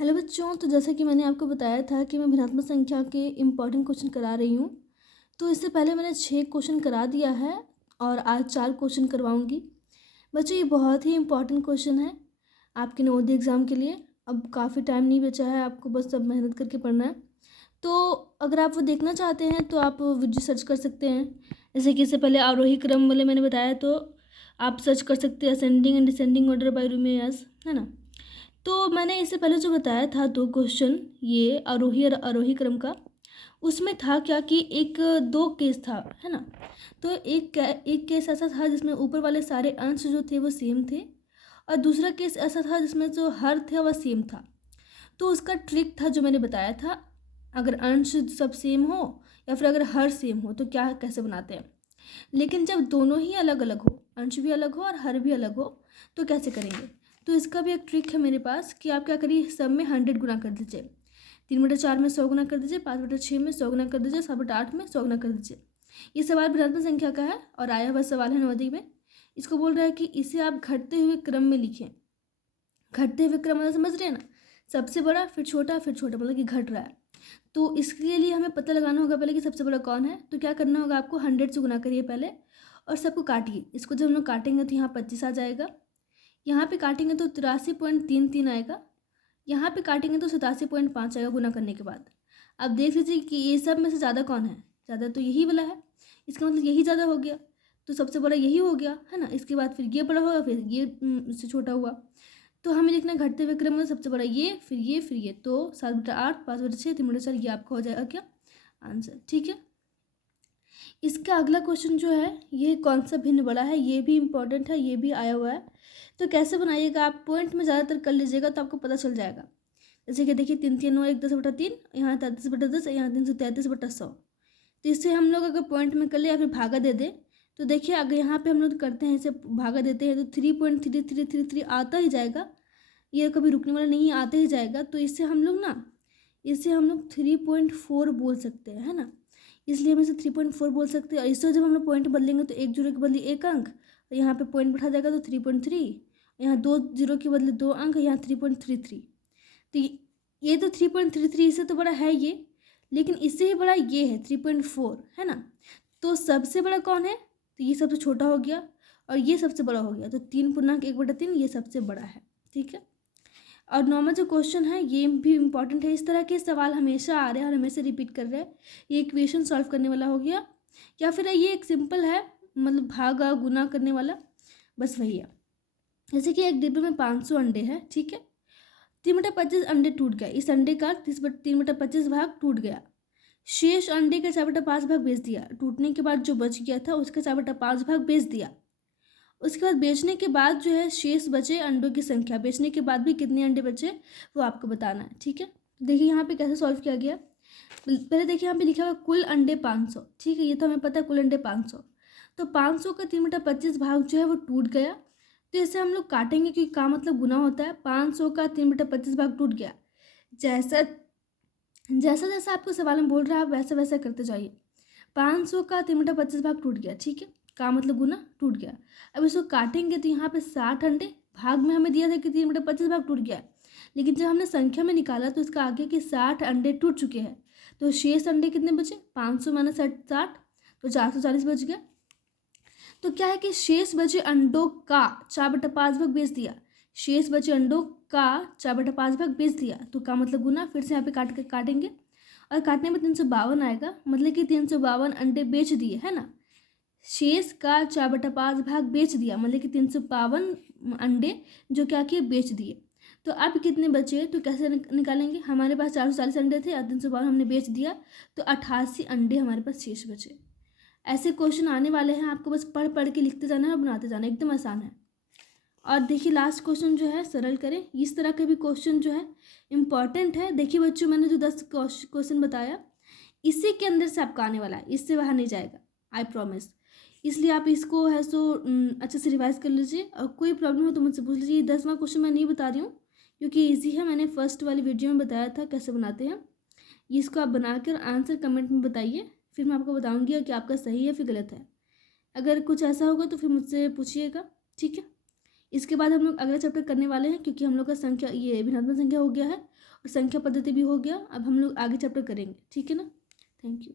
Hello बच्चों, तो जैसा कि मैंने आपको बताया था कि मैं भिन्नात्मक संख्या के इम्पॉर्टेंट क्वेश्चन करा रही हूँ। तो इससे पहले मैंने 6 क्वेश्चन करा दिया है और आज 4 क्वेश्चन करवाऊँगी। बच्चों, ये बहुत ही इम्पॉर्टेंट क्वेश्चन है आपके नवोदय एग्ज़ाम के लिए। अब काफ़ी टाइम नहीं बचा है, आपको बस अब मेहनत करके पढ़ना है। तो अगर आप वो देखना चाहते हैं तो आप वीडियो सर्च कर सकते हैं। जैसे कि इससे पहले आरोही क्रम वाले मैंने बताया, तो आप सर्च कर सकते हैं ascending and descending order by रूमेयर्स, है ना। तो मैंने इससे पहले जो बताया था 2 क्वेश्चन, ये आरोही और अरोही क्रम का, उसमें था क्या कि एक 2 केस था, है ना। तो एक केस ऐसा था जिसमें ऊपर वाले सारे अंश जो थे वो सेम थे, और दूसरा केस ऐसा था जिसमें जो हर थे वह सेम था। तो उसका ट्रिक था जो मैंने बताया था, अगर अंश सब सेम हो या फिर अगर हर सेम हो तो क्या कैसे बनाते हैं। लेकिन जब दोनों ही अलग अलग हो, अंश भी अलग हो और हर भी अलग हो, तो कैसे करेंगे। तो इसका भी एक ट्रिक है मेरे पास कि आप क्या करिए, सब में 100 गुना कर दीजिए। 3/4 में 100 गुना कर दीजिए, 5/6 में 100 गुना कर दीजिए, 7/8 में 100 गुना कर दीजिए। ये सवाल ऋणात्मक संख्या का है और आया हुआ सवाल है नवोदय में। इसको बोल रहा है कि इसे आप घटते हुए क्रम में लिखें। घटते हुए क्रम मतलब समझ रहे हैं ना, सबसे बड़ा फिर छोटा फिर छोटा, मतलब कि घट रहा है। तो इसके लिए हमें पता लगाना होगा पहले कि सबसे बड़ा कौन है। तो क्या करना होगा आपको, 100 से गुना करिए पहले और सबको काटिए। इसको जब हम लोग काटेंगे तो यहाँ 25 आ जाएगा, यहाँ पे काटेंगे तो 83.33 आएगा, यहाँ पे काटेंगे तो 87.5 आएगा गुना करने के बाद। अब देख लीजिए कि ये सब में से ज़्यादा कौन है, ज़्यादा तो यही वाला है, इसका मतलब यही ज़्यादा हो गया, तो सबसे बड़ा यही हो गया, है ना। इसके बाद फिर ये बड़ा होगा, फिर ये इससे छोटा हुआ। तो हमें लिखना है घटते हुए क्रम में सबसे बड़ा ये, फिर ये, फिर ये। तो 7/8, 5/6, 3/4, ये आपका हो जाएगा क्या आंसर, ठीक है। इसका अगला क्वेश्चन जो है, ये कौन सा भिन्न बड़ा है, ये भी इम्पोर्टेंट है, ये भी आया हुआ है। तो कैसे बनाइएगा, आप पॉइंट में ज़्यादातर कर लीजिएगा तो आपको पता चल जाएगा। जैसे कि देखिए 3 3 9 1 10/3, यहाँ 33/10, यहाँ 333/100। तो इससे हम लोग अगर पॉइंट में कर ले या फिर भागा दे दे, तो देखिए अगर यहाँ पे हम लोग करते हैं, इसे भागा देते हैं तो 3.3333 आता ही जाएगा। ये कभी रुकने वाला नहीं, आता ही जाएगा। तो इससे हम लोग ना, इसे हम लोग 3.4 बोल सकते हैं, है ना। इसलिए हम इसे 3.4 बोल सकते हैं। और इससे जब हम लोग पॉइंट बदलेंगे तो 1 जीरो के बदले 1 अंक, और यहाँ पे पॉइंट बैठा जाएगा तो 3.3, यहाँ 2 जीरो के बदले 2 अंक, यहाँ 3.33। तो ये तो 3.33 इससे तो बड़ा है ये, लेकिन इससे ही बड़ा ये है 3.4, है ना। तो सबसे बड़ा कौन है, तो ये सबसे छोटा हो गया और ये सबसे बड़ा हो गया। तो 3.1/3 ये सबसे बड़ा है, ठीक है। और नॉर्मल जो क्वेश्चन है ये भी इम्पॉर्टेंट है। इस तरह के सवाल हमेशा आ रहे हैं और हमेशा रिपीट कर रहे हैं। ये इक्वेशन सॉल्व करने वाला हो गया, या फिर ये एक सिंपल है, मतलब भागा गुना करने वाला, बस वही है। जैसे कि एक डिब्बे में 500 अंडे हैं, ठीक है। 3/25 अंडे टूट गए, इस अंडे का 3/25 भाग टूट गया। शेष अंडे का 4/5 भाग बेच दिया। टूटने के बाद जो बच गया था उसका 4/5 भाग बेच दिया। उसके बाद बेचने के बाद जो है शेष बचे अंडों की संख्या, बेचने के बाद भी कितने अंडे बचे वो आपको बताना है, ठीक है। देखिए यहाँ पे कैसे सॉल्व किया गया। पहले देखिए यहाँ पे लिखा हुआ कुल अंडे 500, ठीक है, ये तो हमें पता है कुल अंडे 500। तो 500 का 3/25 भाग जो है वो टूट गया। तो इसे हम लोग काटेंगे क्योंकि का मतलब गुना होता है। 500 का 3/25 भाग टूट गया। जैसा जैसा जैसा आपको सवाल में बोल रहा है आप वैसा वैसा करते जाइए। 500 का 3/25 भाग टूट गया, ठीक है, का मतलब गुना टूट गया। अब इसको काटेंगे तो यहाँ पे 60 अंडे, भाग में हमें दिया था कि 3/25 भाग टूट गया, लेकिन जब हमने संख्या में निकाला तो इसका आगे कि 60 अंडे टूट चुके हैं। तो शेष अंडे कितने बचे, 500 माइनस 60, तो 440 बच गया। तो क्या है कि शेष बचे अंडों का 4/5 भाग बेच दिया। शेष बचे अंडों का 4/5 भाग बेच दिया, तो का मतलब गुना। फिर से यहाँ पे काटेंगे और काटने में 352 आएगा, मतलब कि 352 अंडे बेच दिए, है ना। शेष का 4/5 भाग बेच दिया, मतलब कि 352 अंडे जो क्या किए, बेच दिए। तो अब कितने बचे, तो कैसे निकालेंगे। हमारे पास 440 अंडे थे और 352 हमने बेच दिया, तो 88 अंडे हमारे पास शेष बचे। ऐसे क्वेश्चन आने वाले हैं, आपको बस पढ़ पढ़ के लिखते जाना है और बनाते जाना है, एकदम आसान है। और देखिए लास्ट क्वेश्चन जो है सरल करें। इस तरह के भी क्वेश्चन जो है इम्पॉर्टेंट है। देखिए बच्चों, मैंने जो 10 क्वेश्चन बताया इसी के अंदर से आपका आने वाला है, इससे बाहर नहीं जाएगा, आई प्रॉमिस। इसलिए आप इसको है सो अच्छे से रिवाइज कर लीजिए, और कोई प्रॉब्लम हो तो मुझसे पूछ लीजिए। 10वां क्वेश्चन मैं नहीं बता रही हूँ क्योंकि ईजी है, मैंने फर्स्ट वाली वीडियो में बताया था कैसे बनाते हैं। इसको आप बनाकर आंसर कमेंट में बताइए, फिर मैं आपको बताऊँगी कि आपका सही है फिर गलत है। अगर कुछ ऐसा होगा तो फिर मुझसे पूछिएगा, ठीक है। इसके बाद हम लोग अगला चैप्टर करने वाले हैं, क्योंकि हम लोग का संख्या ये भिन्नात्मक संख्या हो गया है और संख्या पद्धति भी हो गया। अब हम लोग आगे चैप्टर करेंगे, ठीक है ना। Thank you.